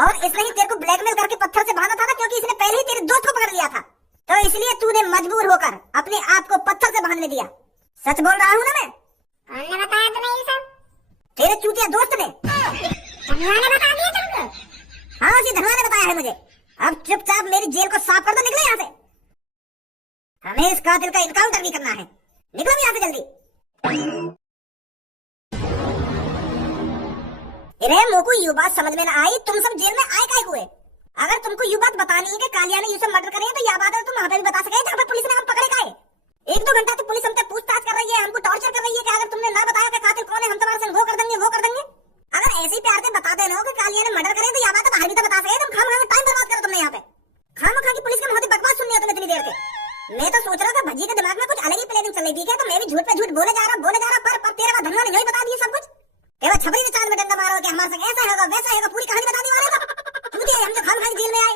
और इसने ही तेरे को ब्लैकमेल करके पत्थर से बांधा था ना, क्योंकि इसने पहले ही तेरे दोस्त को पकड़ लिया था, तो इसलिए तूने मजबूर होकर अपने आप को पत्थर से बांधने दिया। सच बोल रहा हूँ ना मैं? कौन ने बताया तुम्हें ये सब? तेरे चूतिया दोस्त ने। धनवा ने बता दिया तुमको? हाँ, उसी धनवा ने बताया है मुझे। अब चुपचाप मेरी जेल को साफ कर दो, निकलो यहाँ से। हमें इस कातिल का इनकाउंटर भी करना है। निकलो यहाँ से जल्दी। इन्हें मोको ये बात समझ में न आई, तुम सब जेल में आए काहे हुए? अगर तुमको ये बात बतानी है कि कालिया ने ये सब मर्डर करे हैं, तो यह बात है तुम वहाँ पे भी बता सके जहाँ पे पुलिस ने हम पकड़े काहे। 1-2 घंटा तो पुलिस हमसे पूछताछ कर रही है, हमको टॉर्चर कर रही है कि अगर तुमने ना बताया कि कातिल कौन है, हम तुम्हारे संग वो कर देंगे, वो कर देंगे। अगर ऐसे ही प्यार से बता देना हो कि कालिया ने मर्डर करे, तो यह बात बाहर भी तो बता सके। तुम खाम टाइम बर्बाद करो तुमने यहाँ पे। खाम खा की पुलिस की बहुत ही बकवास सुननी है तुम्हें इतनी देर से। मैं तो सोच रहा था भज्जी के दिमाग में कुछ अलग ही प्लानिंग चल रही थी, तो मैं भी झूठ पे झूठ बोले जा रहा पर तेरे बाद धनवा ने नहीं बता दिया सब कुछ। केवल छपरी ने चांद में डंडा मारो कि हमारे संग ऐसा होगा वैसा होगा, पूरी कहानी बता दी मारे तो क्यों हम तो खाम खा जेल में आए।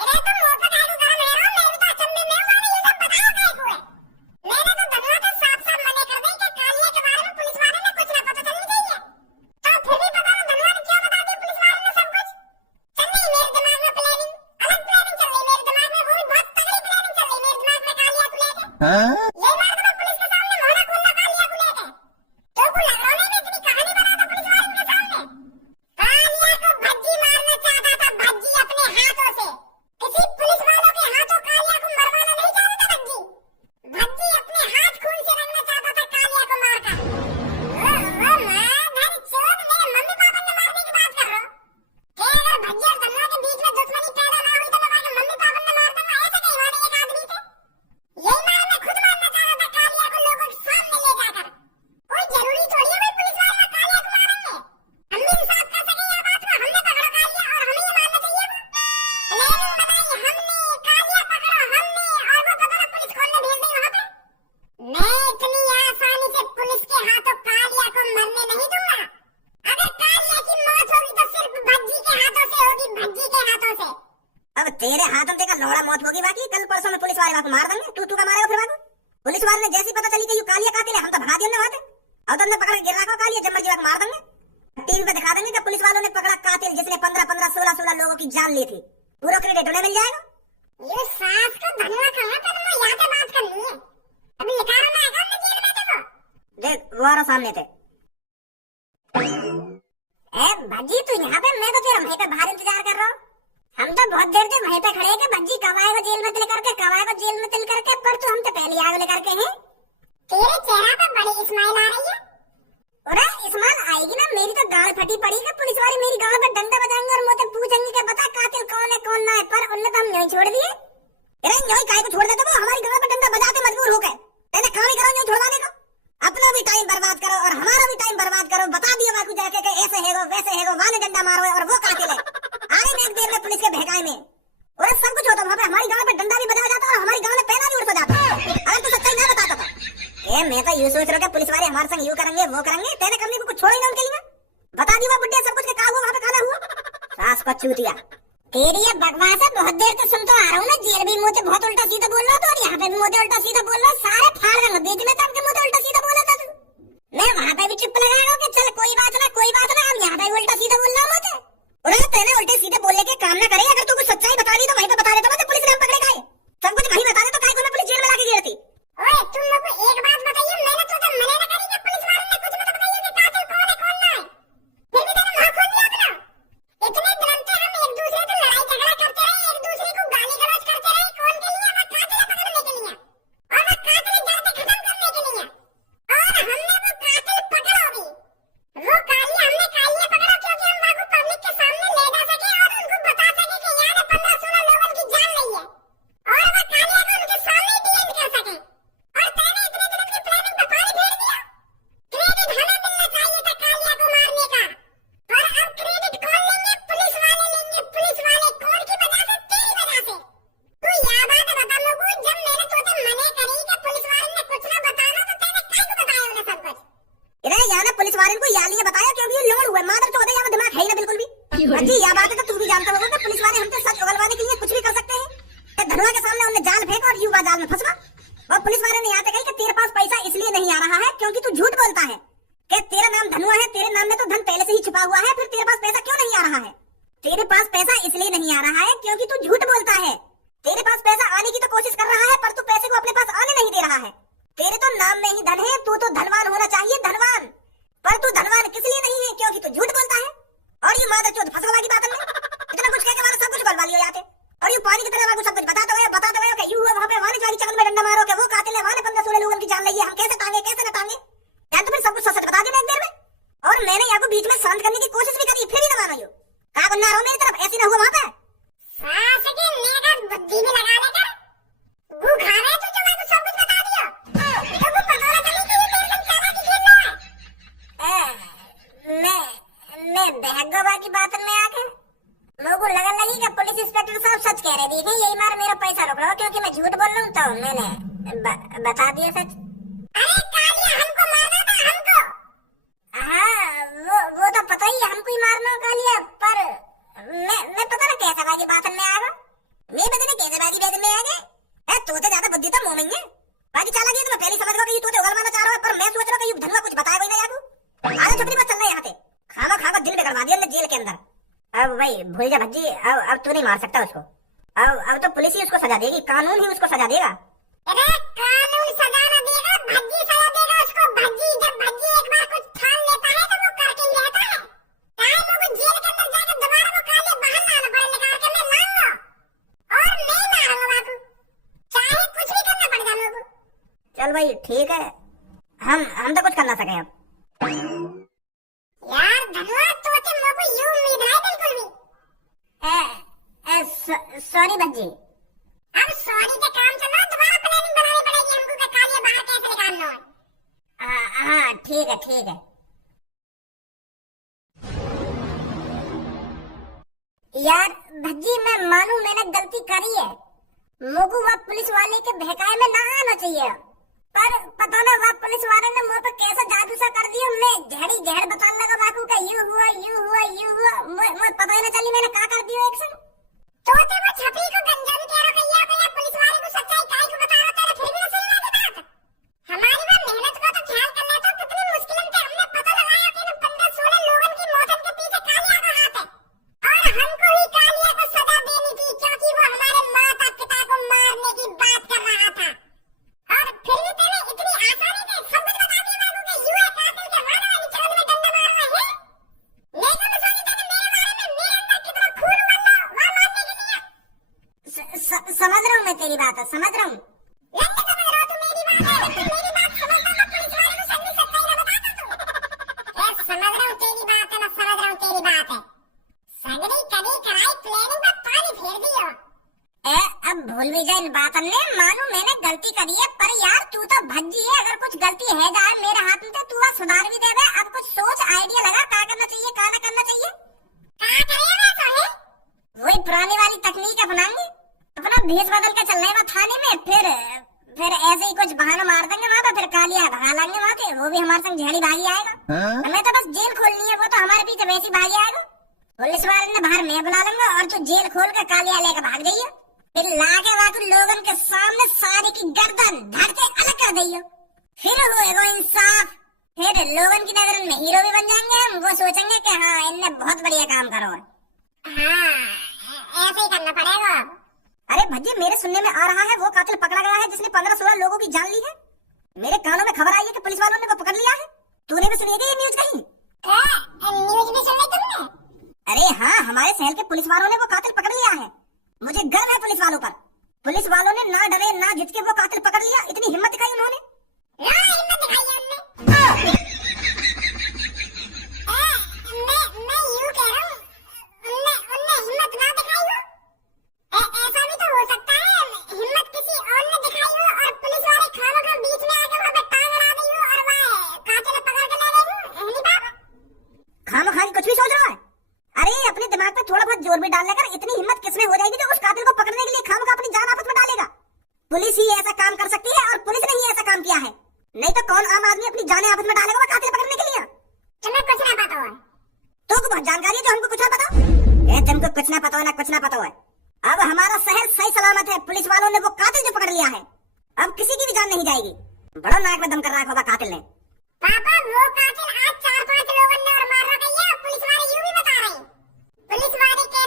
अरे तुम मुंह पे काहे को गरम है? मैं भी तो अचंभे में हूं, मैंने ये सब बताया काहे को है? मैंने तो धनवा को साफ-साफ मना कर दी कि कालिया के बारे में पुलिस वाले ने कुछ ना पता चलनी चाहिए। तो फिर भी पता नहीं धनवा ने क्यों बता दिया पुलिस वाले ने सब कुछ। चल रही मेरे दिमाग में प्लानिंग, अलग प्लानिंग चल रही मेरे दिमाग में, वो भी बहुत तगड़ी प्लानिंग चल रही मेरे दिमाग में कालिया को लेके। ये मार दो पुलिस के सामने मोहरा खोलना कालिया को लेके। तो को लग रहा है इतनी कहानी बना दो पुलिस वालों के सामने। कालिया को भज्जी मारना चाहता था, भज्जी अपने हाथों से। किसी पुलिस वालों के हाथों कालिया को मरवाना नहीं चाहता था भज्जी। भज्जी अपने हाथ खून से रंगना चाहता था कालिया को मारकर। ओ माधर चोद, मेरे मम्मी पापा ने मारने की बात कर रहे हो? कि अगर भज्जी और धनवा के बीच में दुश्मनी पैदा ना हुई तो मैं कहा मम्मी पापा ने मार दूंगा, ऐसे कहीं मारे एक आदमी थे। यही मार मैं खुद मारना चाह रहा था कालिया को लोगों के सामने ले जाकर। कोई जरूरी थोड़ी है भाई पुलिस वाले कालिया को मारेंगे। हम भी इंसाफ कर सके यह बात को, हमने पकड़ा कालिया और हमें ये मारना चाहिए वो। प्लानिंग बनाई हमने, कालिया पकड़ा हमने, और वो पता ना पुलिस कौन ने भेज दी वहाँ पे। मैं इतनी आसानी से पुलिस के हाथों कालिया को मरने नहीं दूंगा। अगर कालिया की मौत होगी तो सिर्फ भज्जी के हाथों से होगी, भज्जी के हाथों से। अब तेरे हाथों से का लौड़ा मौत होगी, बाकी कल परसों में पुलिस वाले वाको मार देंगे। तू का मारेगा फिर वाको? पुलिस वाले ने जैसी पता चली कि ये कालिया कातिल है, हम तो भगा दिए वहां से। और तुमने पकड़ के गिर रखा कालिया, जब मर्जी वाको मार देंगे। टीवी पे दिखा देंगे कि पुलिस वालों ने पकड़ा कातिल जिसने 15-15, 16-16 लोगों की जान ली थी। पूरा क्रेडिट उन्हें मिल जाएगा। ये सास को धनवा कहाँ पे तुम यहाँ पे बात करनी है? अभी निकालना है क्या हमने जेल में देखो? देख वो आ रहा सामने थे। भज्जी तू यहाँ पे, मैं तो तेरा वहीं पे बाहर इंतजार कर रहा हूँ। हम तो बहुत देर से वहीं पे खड़े हैं कि भज्जी कब आएगा जेल में तिल करके, कब आएगा जेल में तिल करके, पर तू हमसे पहले आगे लेकर के हैं। तेरे चेहरा पे बड़ी स्माइल आ रही है। अरे स्माइल आएगी ना, मेरी तो गाल फटी पड़ी है। पुलिस वाले मेरी गाल पे डंडा बजाएंगे और मुझसे पूछेंगे कि बता कातिल कौन है कौन ना है, पर उनने तो हम यूं छोड़ दिए। अरे यूं काहे को छोड़ देते वो? हमारी गाल पे डंडा बजाते मजबूर हो गए। तेने काम ही करो यूं छुड़वाने का। अपना भी टाइम बर्बाद करो और हमारा भी टाइम बर्बाद करो। बता दिया वाकू जाके कि ऐसे हैगो वैसे हैगो, वाने डंडा मारो और वो कातिल है। आने में एक देर में पुलिस के बहकाए में और सब कुछ होता वहाँ पे। हमारी गांव पे डंडा भी बजा जाता और हमारी गांव में पैना भी उड़ जाता। अगर तू सच्चाई ना बताता तो मैं तो यूं सोच रहा कि पुलिस वाले हमारे संग यूं करेंगे वो करेंगे। तेरे करने को कुछ छोड़ा ही ना उनके लिए। बता दिया बुड्ढे सब कुछ के कहा हुआ वहाँ पे काला हुआ। सास को चूतिया तेरी ये बकवास है, बहुत देर से सुन तो आ रहा हूँ ना। जेल भी मुझे बहुत उल्टा सीधा बोल रहा था और यहाँ पे भी मुझे उल्टा सीधा बोल रहा। सारे फाड़ रंग बीच में तब के मुझे उल्टा सीधा बोला था तू। मैं वहाँ पे भी चुप लगा रहा हूँ कि चल कोई बात ना कोई बात ना। अब यहाँ पे उल्टा सीधा बोल रहा हूँ मुझे। अरे तेरे उल्टे सीधे बोलने के काम ना करे। अगर तू कुछ सच्चाई बता दी तो वहीं पे बता देता। पुलिस ने हम पकड़े खाए सब कुछ वहीं बता दे तो काहे को मैं पुलिस जेल में लाके गिरती। ओए तुम लोग को एक बात बताइए, मैंने तो जब मना ना करी कि पुलिस वालों ने कुछ मत बताइए कि कातिल कौन है कौन ना है, फिर भी तूने मुंह खोल दिया अपना। इतने दिनों से हम एक दूसरे से लड़ाई झगड़ा करते रहे, एक दूसरे को गाली गलौज करते रहे। कौन के लिए? वो कातिल पकड़ने के लिए, और वो कातिल जड़ से खत्म करने के लिए। और हमने वो कातिल पकड़ा भी। वो कालिया हमने कालिया पकड़ा क्योंकि हम वाको पब्लिक के सामने ले जा सके और उनको बता सके कि यहाँ पे 15-16 लोगों की जान गई है, और वो कालिया को उनके सामने डिएंड कर सके। और तूने इतने दिनों की प्लानिंग पे पानी फेर दिया। क्रेडिट हमें मिलना चाहिए था कालिया को मारने का, और अब क्रेडिट कौन लेंगे? पुलिस वाले लेंगे। पुलिस वाले कौन की वजह से? तेरी वजह से। तू यह बात बता मुझको, जब मैंने तुझे मना करी कि पुलिस वाले ने कुछ ना बताना तो तूने काहे को बताया उन्हें सब कुछ? इधर यहाँ ना पुलिस वाले को यार लिए बताया क्योंकि ये लोड़ हुए मादर चौधरी। यहाँ दिमाग है ही ना बिल्कुल भी। जी यह बात है तो तू भी जानता होगा कि पुलिस वाले हमसे सच उगलवाने के लिए कुछ भी कर सकते हैं। धनवा के सामने उन्हें जाल फेंक और युवा जाल में फंसवा। और पुलिस वाले ने यहाँ से कही कि तेरे पास पैसा इसलिए नहीं आ रहा है क्योंकि तू झूठ बोलता है कि तेरा नाम धनवा है, तेरे नाम में तो धन पहले से ही छुपा हुआ है, फिर तेरे पास पैसा क्यों नहीं आ रहा है? तेरे पास पैसा इसलिए नहीं आ रहा है क्योंकि तू झूठ बोलता है। तेरे पास पैसा आने की तो कोशिश कर रहा है पर तू पैसे को अपने पास आने नहीं दे रहा है। तेरे तो नाम में ही धन है, तू तो धनवान होना चाहिए, धनवान। पर तू धनवान किस लिए नहीं है? क्योंकि तू झूठ बोलता है। और ये मादर चोद फंसवा की बात में इतना कुछ कह के सब कुछ गलवा लिया जाते। और ये पानी की तरह सब कुछ बता दो कि यू वहां पे वानी जागी चकन में डंडा मारो कि वो कातिल है, वहां 15-16 लोगों की जान ली है, हम कैसे टांगे कैसे न टांगे। यार तो फिर सब कुछ सच बता देना एक देर में। और मैंने यहाँ को बीच में शांत करने की कोशिश भी करी, फिर भी न मानो। का बन्ना रहो मेरी तरफ, ऐसी ना हुआ वहां पे। सास के नेगा बुद्धि में लगा लेकर वो खा रहे तो जो मैं सब कुछ बता दिया तो वो पता चली कि ये तेरे संग चाला की खेल रहा है। मैं बहगवा की बात में आके लोगों को लगन लगी कि पुलिस इंस्पेक्टर साहब सच कह रहे थे, यही मार मेरा पैसा रोक रहा क्योंकि मैं झूठ बोल रहा हूँ। तो मैंने बता दिया सच। अरे कालिया हमको मारना था, हमको। हाँ वो तो पता ही, हमको ही मारना कालिया। पर मैं पता ना कैसा बाकी बात में आएगा, मैं बदले कैसे बाकी बात में आ गए। तू तो ज्यादा बुद्धि तो मुंह में है, बाकी चला गया तो मैं पहले समझ गया कि तू तो उगलवाना चाह रहा है। पर मैं सोच रहा हूँ कि धनवा कुछ बताएगा ही ना यार। आगे छोटी बात चल रहा है यहाँ पे, खावा दिल बिगड़वा दिया जेल के अंदर। अब भाई भूल जा भज्जी, अब तू नहीं मार सकता उसको। अब तो पुलिस ही उसको सजा देगी, कानून ही उसको सजा देगा। अरे कानून सजा ना देगा, भज्जी सजा देगा उसको। भज्जी जब भज्जी एक बार कुछ ठान लेता है तो वो करके ही रहता है। चाहे वो जेल के अंदर जाकर दोबारा वो काले बाहर ना आना पड़े, निकाल के मैं लाऊंगा और मैं मारूंगा बाबू, चाहे कुछ भी करना पड़ जाए लोगों। चल भाई ठीक है, हम तो कुछ कर ना सके अब। यार धन्यवाद, तो मेरे को यूं उम्मीद है बिल्कुल भी। सॉरी भज्जी। अब सॉरी के काम से ना दोबारा प्लानिंग बनानी पड़ेगी हमको कि कालिया बाहर कैसे निकालना है। हाँ ठीक है। यार भज्जी मैं मानू मैंने गलती करी है, मोगू वह पुलिस वाले के बहकाए में ना आना चाहिए। पर पता ना वह पुलिस वाले ने मुझ पर कैसा जादू सा कर दिया। मैं जहर बताने लगा बाकू का यूं हुआ मुझे पता ही ना चली मैंने क्या कर दिया एक संग। तो वो छपरी को गंजन कह रहा कहिया को या पुलिस वाले को सच्चाई काहे को बता रहा था, फिर भी ना सही बात। हमारी वो मेहनत को तो ख्याल कर ले तो कितनी मुश्किल से हमने पता लगाया कि 15-16 लोगों की मौत के पीछे कालिया का हाथ है। और हमको ही कालिया को सजा देनी थी क्योंकि वो हमारे माता पिता को मारने की बात कर रहा था। और फिर भी तेने इतनी आसानी से सब कुछ बता दिया बाबू कि यू है कातिल के मारने वाली चोर में डंडा मार रहा है। लेकिन तो सोची तेने मेरे बारे में मेरे अंदर कितना खून उबल रहा वह मानने के लिए। समझ रहा हूँ मैं तेरी बात, समझ रहा हूँ। लंदन समझ रहा तू मेरी बात है, तू मेरी बात समझता तो पुलिस वाले को सच्ची सच्चाई ना बताता तू। मैं समझ रहा हूँ तेरी बात है, मैं समझ रहा हूँ तेरी बात है। सगड़ी कड़ी कराई प्लानिंग में पानी फेर दियो। अब भूल भी जाए इन बातों ने, मानो मैंने गलती करी है। पर यार तू तो भज्जी है, अगर कुछ गलती है जाए मेरे हाथ में तो तू वह सुधार भी दे। अब कुछ सोच आइडिया लगा क्या करना चाहिए क्या ना करना चाहिए। क्या करेगा सोहे? वही पुरानी वाली तकनीक अपनाएंगे, अपना भेष बदल के चलने में थाने में, फिर ऐसे ही कुछ बहाना मार देंगे वहाँ पे, फिर कालिया भगा लाएंगे वहाँ के, वो भी हमारे संग झेड़ी भागी आएगा। हमें तो बस जेल खोलनी है, वो तो हमारे पीछे वैसे भागी आएगा। पुलिस वाले ने बाहर मैं बुला लूंगा और तू जेल खोल के कालिया लेकर भाग जाइए। फिर लाके वाकू लोगन के सामने सारी की गर्दन धड़ से अलग कर दियो, फिर होएगा इंसाफ। फिर लोगन की नजर में हीरो भी बन जाएंगे हम, वो सोचेंगे कि हाँ इनने बहुत बढ़िया काम करो है। हाँ ऐसे ही करना पड़ेगा। अरे भज्जी मेरे सुनने में आ रहा है वो कातिल पकड़ा गया है जिसने 15-16 लोगों की जान ली है। मेरे कानों में खबर आई है कि पुलिस वालों ने वो पकड़ लिया है। तूने भी सुनी है ये न्यूज कहीं? न्यूज भी सुन ली तुमने? अरे हाँ, हमारे शहर के पुलिस वालों ने वो कातिल पकड़ लिया है। मुझे गर्व है पुलिस वालों पर। पुलिस वालों ने ना डरे ना झिझके वो कातिल पकड़ लिया। इतनी हिम्मत दिखाई उन्होंने। हिम्मत दिखाई हमने। मैं यूं कह रहा हूँ उनने हिम्मत ना दिखाई हो। ऐसा भी तो हो सकता है हिम्मत किसी और ने दिखाई हो और पुलिस वाले खानों के बीच में आकर वहाँ पे टांग अड़ा दी हो और वह कातिल पकड़ के ले गई हो। नहीं बाबा खामो खाली कुछ भी सोच रहा है। अरे अपने दिमाग पे थोड़ा बहुत जोर भी डाल लेकर इतनी हिम्मत किसमें हो जाएगी जो उस कातिल को पकड़ने के लिए खामो अपनी जान आपस में डालेगा। पुलिस ही ऐसा काम कर सकती है और पुलिस ने ही ऐसा काम किया है, नहीं तो कौन आम आदमी अपनी जान आपस में डालेगा वो कातिल पकड़ने के लिए। तुम्हें कुछ ना पता है। तो बहुत जानकारी है जो हमको कुछ ना पता है। तुमको कुछ ना पता है ना कुछ ना पता है। अब हमारा शहर सही सलामत है। पुलिस वालों ने वो कातिल जो पकड़ लिया है, अब किसी की भी जान नहीं जाएगी। बड़ा नाक में दम कर रखा होगा कातिल ने। पापा वो कातिल आज 4-5 लोगों ने और मार रखा है। पुलिस वाले यूं भी बता रहे हैं। पुलिस वाले कह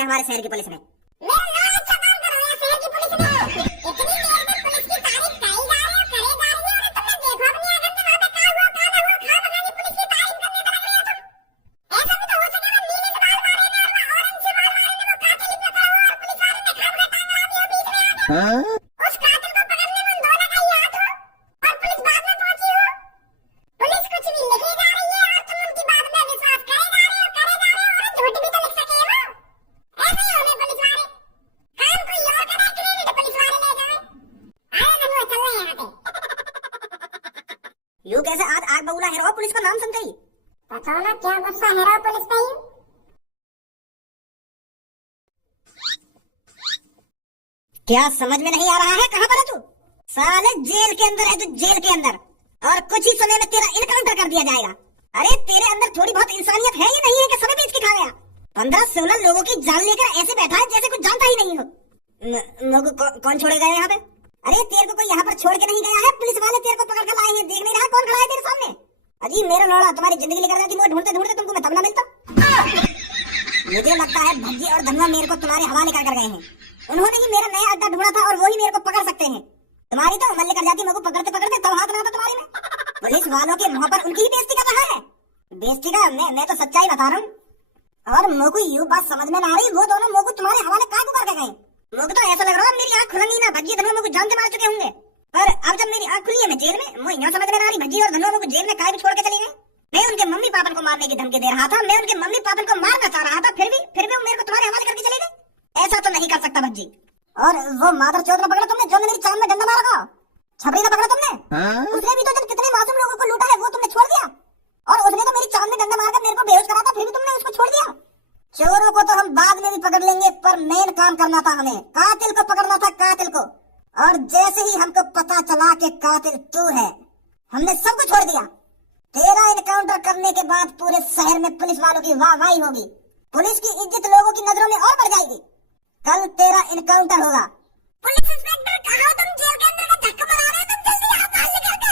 है हमारे शहर की पुलिस ने। मेरा नाम अच्छा काम कर रहा है शहर की पुलिस ने। इतनी देर से पुलिस की तारीफ करी जा रही है, करे जा रही है, और तुमने देखा भी नहीं अगर वहां पे क्या हुआ क्या ना हुआ, खा बगानी पुलिस की तारीफ करने लग रही हो तुम। ऐसा भी तो हो सके ना नीले से बाल मारे ने और ऑरेंज से बाल मारे ने वो कातिल ही पकड़ा हो और पुलिस वाले ने खा बगा टांग लगा दी हो बीच में आके। उस कातिल को पकड़ने में उन दोनों का ही हाथ हो और पुलिस बाद में पहुंची हो। पुलिस कुछ भी लिखे जा रही है और तुम उनकी बात में विश्वास करे जा रहे हो और झूठ भी तो लिख सके हो। ऐसे ही होने पुलिस वाले काम कोई और करे, क्रेडिट पुलिस वाले ले जाए। आए नन्हू चल रहे हैं यहाँ पे। यूं कैसे आज आग बबूला हेरो पुलिस का नाम सुनते ही? बताओ ना क्या गुस्सा हेरो पुलिस पे ही? क्या समझ में नहीं आ रहा है? कहाँ पर है तू? साले जेल के अंदर है तू, जेल के अंदर, और कुछ ही समय में तेरा इनकाउंटर कर दिया जाएगा। अरे तेरे अंदर थोड़ी बहुत इंसानियत है या नहीं है कि समय बेच के खा गया? 15-16 लोगों की जान लेकर ऐसे बैठा है जैसे कुछ जानता ही नहीं हो। मोगू कौन छोड़ेगा यहाँ पे? अरे तेरे को कोई यहाँ पर छोड़ के नहीं गया है, पुलिस वाले तेरे को पकड़ कर लाए हैं। देख नहीं रहा कौन खड़ा है तेरे सामने? अजी मेरा लौड़ा तुम्हारी जिंदगी लेकर जाती, मुझे ढूंढते ढूंढते तुमको मैं तब ना मिलता। मुझे लगता है भज्जी और धनुआ मेरे को तुम्हारे हवाले कर गए हैं। उन्होंने ही मेरा नया अड्डा ढूंढा था और वही मेरे को पकड़ सकते हैं। तुम्हारी तो उम्र लेकर जाती, मेरे को पकड़ते पकड़ते तब हाथ ना था तुम्हारी में। पुलिस वालों के मुंह पर उनकी ही बेइज्जती कर रहा है। बेइज्जती का मैं तो सच्चाई बता रहा हूँ। और मोको यूं बात समझ में ना आ रही, वो दोनों मोको तुम्हारे हवाले काहे करके गए? मोको तो ऐसा लग रहा है मेरी आंख खुलेंगी ना, भज्जी धनुआ मोको जान से मार चुके होंगे। पर अब जब मेरी आंख खुली है मैं जेल में, मुझे यहाँ समझ में ना आ रही भज्जी और धनुआ मोको जेल में काहे भी छोड़ के चले गए। मैं उनके मम्मी पापा को मारने की धमकी दे रहा था, मैं उनके मम्मी पापा को मारना चाह रहा था, फिर भी वो मेरे को तुम्हारे हवाले करके चले गए। ऐसा तो नहीं कर सकता भज्जी। और वो मादर चौथ पकड़ा तुमने जो मेरी चांद में डंडा मारा था, छबरी ना पकड़ा तुमने? उसने भी तो जब कितने मासूम लोगों को लूटा है वो तुमने छोड़ दिया। और उसने तो मेरी चांद में डंडा मारकर मेरे को बेहोश करा था, फिर भी तुमने उसको छोड़ दिया। चोरों को तो हम बाद में भी पकड़ लेंगे, पर मेन काम करना था हमें, कातिल को पकड़ना था, कातिल को। और जैसे ही हमको पता चला कि कातिल तू है, हमने सबको छोड़ दिया। तेरा इनकाउंटर करने के बाद पूरे शहर में पुलिस वालों की वाहवाही होगी, पुलिस की इज्जत लोगों की नजरों में और बढ़ जाएगी। कल तेरा इनकाउंटर होगा। पुलिस इंस्पेक्टर कहाँ हो तुम? जेल के अंदर का धक्का मार रहे हो तुम, जल्दी आओ बाहर निकल के।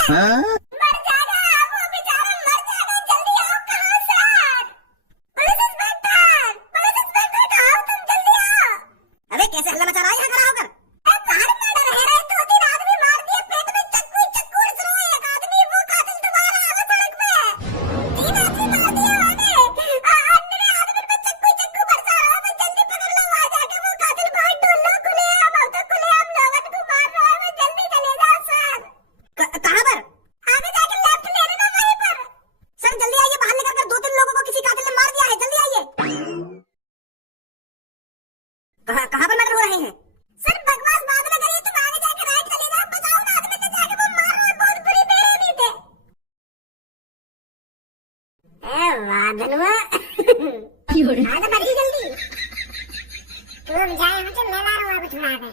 मर जाएगा वो बेचारा, मर जाएगा, जल्दी आओ। कहाँ सर? पुलिस इंस्पेक्टर कहाँ हो तुम? जल्दी आओ। अबे कैसे हल्ला मचा रहा है यहाँ खड़ा होकर? बाहर मर्डर है रे, 2-3 आदमी मार दिए, पेट में चाकू उड़ रहा है। एक आदमी वो कातिल तुम्हारा है वो सड़क पे, 3 आदमी मार दिए मैंने। अन्य आदमी पे चाकू बरसा रहा है, जल्दी पकड़ लो, वहां जाके वो कातिल बाहर ढूंढ लो। खुलेआम अब तो खुलेआम लोगों को मार रहा है, मैं जल्दी चले जाओ सर। कहाँ पर? आगे जाके लेफ्ट ले लेना वहीं पर। सर जल्दी आइए, बाहर निकल कर 2-3 लोगों को किसी कातिल ने मार दिया है, जल्दी आइए। कहाँ पर मर्डर हो रहे हैं? सर बकवास बाद में करिए, तुम आगे जाके राइट चले जाओ, बचाओ ना आदमी से जाके, वो मार रहा है, बहुत बुरी बेरहमी थे। वाह धनुआ, आ जा बड़ी जल्दी। तू अब जाए हो तो मैं ला रहा हूँ अब छुड़ा के।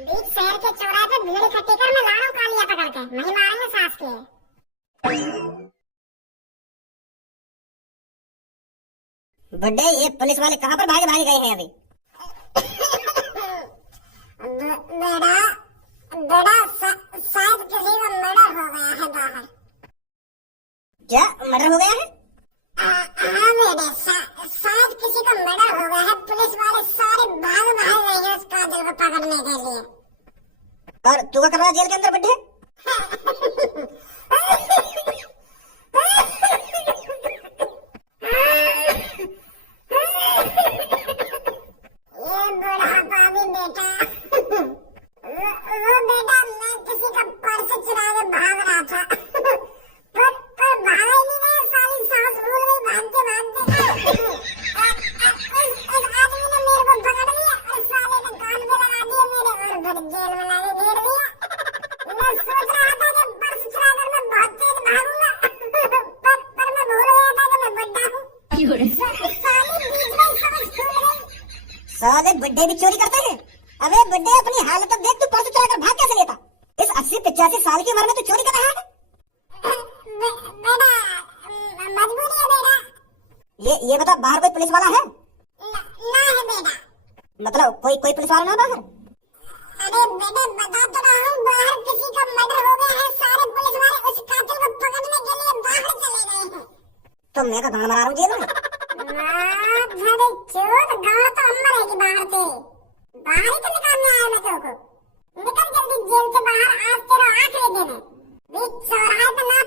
बीच शहर के चौराहे पे भीड़ इकट्ठी कर, मैं ला रहा हूँ कालिया पकड़ के, नहीं मारेंगे सास के। बुड्ढे ये पुलिस वाले कहाँ पर भागे गए हैं अभी? बेटा शायद किसी का मर्डर हो गया है बाहर। क्या मर्डर हो गया है? हाँ बेटे, शायद किसी का मर्डर हो गया है। पुलिस वाले सारे भाग रहे हैं उस कातिल को पकड़ने के लिए। और तू क्या कर रहा है जेल के अंदर बुड्ढे? ये बुढ़ापा भी बेटा, वो बेटा मैं किसी का पर्स चुरा के भाग रहा था, पर भागा ही नहीं गया, सारी सांस भूल गई भागते भागते। उस आदमी ने मेरे को पकड़ लिया और साले ने कान पे लगा दिया मेरे, और फिर जेल में लाके घेर दिया। मैं सोच रहा था कि पर्स चुरा कर मैं बहुत तेज भागूंगा, पर मैं भूल गया था कि मैं बुड्ढा हूँ। साली बीच में समझ भूल गई। साले बुड्ढे भी चोरी करते हैं? अबे बुड्ढे अपनी हालत तो देख, तू पर्स चुरा कर भाग कैसे लेता? इस 80-85 साल की उम्र में तू चोरी कर रहा है? बेटा मजबूरी है बेटा। ये बता, बाहर कोई पुलिस वाला है? ना है बेटा। मतलब कोई पुलिस वाला ना बाहर? अरे बेटे बता तो रहा हूँ, बाहर किसी का मर्डर हो गया है, सारे पुलिस वाले उस कातिल को पकड़ने के लिए बाहर चले गए हैं। तो मैं का गाना मरा रहा हूँ जेल में। चोट गाँव तो हम रहेगी बाहर ही तो निकालने आया मैं तेरे को। निकल जल्दी जेल से बाहर, आज तेरा आखिरी दिन है। बीच चौराहे पे ना